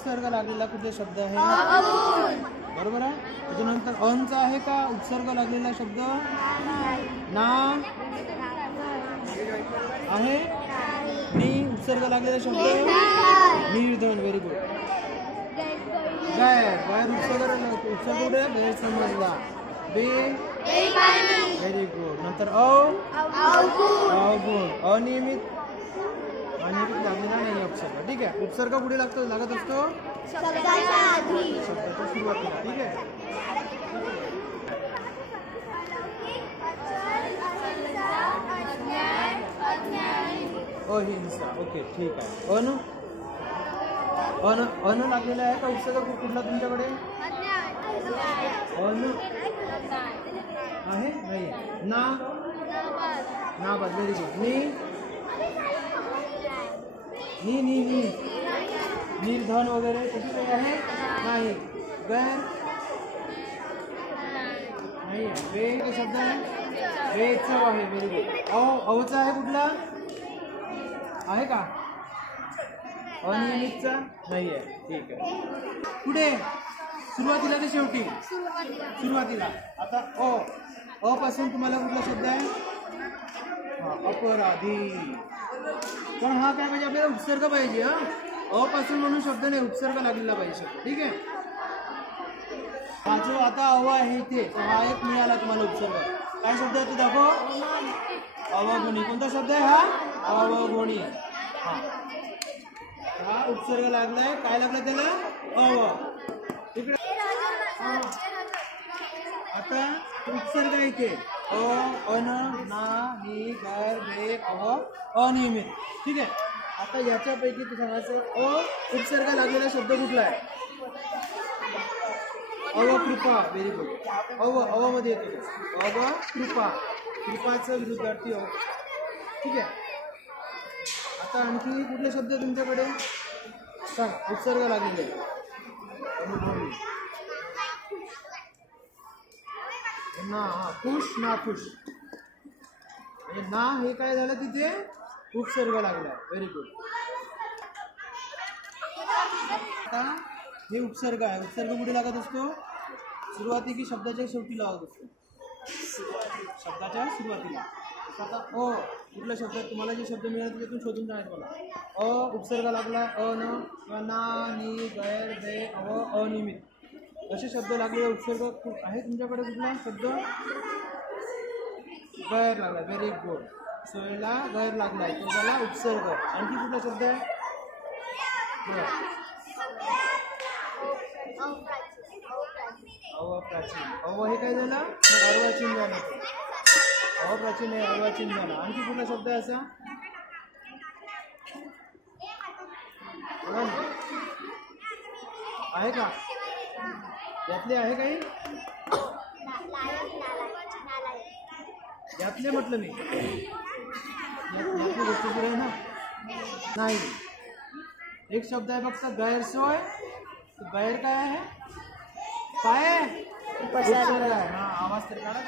उपसर्ग लागलेला कुठला शब्द आहे? बरोबर आहे. त्याच्यानंतर अनचा आहे का उपसर्ग लागलेला शब्द? ना आहे. नी उपसर्ग लागलेला शब्द? निर्धन. Very good. गैर उपसर्ग कुठे? गैरसमजला. बे व्हेरी गुड. नंतर अवगुण. अनियमित लागलेला नाही उपसर्ग. ठीक आहे. उपसर्ग कुठे लागत असतो? शब्दाच्या सुरुवातीला. ठीक आहे. अहिंसा. ओके ठीक आहे. अन लागलेला आहे का उपसर्ग कुठला तुमच्याकडे? अन आहे नाही. ना बस. Very good. नी निर्धन वगैरे किती काही आहे? नाही. गैर नाही. वे शब्द आहे. वेचा आहे. Very good. अवचा आहे कुठला आहे का? अनियमितचा नाही आहे. ठीक आहे. पुढे सुरुवातीला ते शेवटी? सुरुवातीला. आता अ पासून तुम्हाला कुठला शब्द आहे? अपराधी. पण हा काय म्हणजे आपल्याला उपसर्ग पाहिजे. अ पासून म्हणून शब्द नाही, उपसर्ग लागलेला पाहिजे. ठीक आहे. हा जो आता अव आहे इथे, हा एक मिळाला तुम्हाला उपसर्ग. काय शब्द आहे तो दाखव? अवगुणी. कोणता शब्द आहे हा? अवगुणी. हा उपसर्ग लागलाय. काय लागलाय त्याला? अव. इकडे आता उपसर्ग आहे इथे. अन ना नी गैर बे अव अनियमित. ठीक आहे. आता याच्यापैकी तू सांगायचं उपसर्ग लागलेला शब्द कुठला आहे? अवकृपा. Very good. अव मध्ये येतो. अवकृपा. कृपाचं विरुद्धार्थी अव. ठीक आहे. आता आणखी कुठले शब्द आहे तुमच्याकडे? सांग. उपसर्ग लागलेले. ना. खुश. ना खुश. ना हे काय झालं तिथे? उपसर्ग लागला. Very good. आता हे उपसर्ग आहे. उपसर्ग कुठे लागत असतो? सुरुवाती की शब्दाच्या शेवटी लागत असतो? शब्दाच्या सुरुवातीला. आता कुठला शब्द तुम्हाला जे शब्द मिळाले त्यातून शोधून जाणार मला. उपसर्ग लागला. न किंवा ना नी गैर बे अव अनियमित असे शब्द लागलेले उपसर्ग आहे तुमच्याकडे? कुठला शब्द? गैर लागला. Very good. सोयला गैर लागलाय तो झाला उपसर्ग. आणखी कुठला शब्द आहे? अवप्राचीन. अव हे काय झालं? अर्वाचीन झालं. अवप्राचीन आहे, अर्वाचीन झालं. आणखी कुठला शब्द आहे असा? आहे का? यातले आहे काही? यातले म्हटलं मी. यातली गोष्ट आहे ना? नाही. एक शब्द आहे फक्त गैरसोय. गैर काय आहे? काय आहे? उपसर्ग आहे. हा आवाज तर काढा.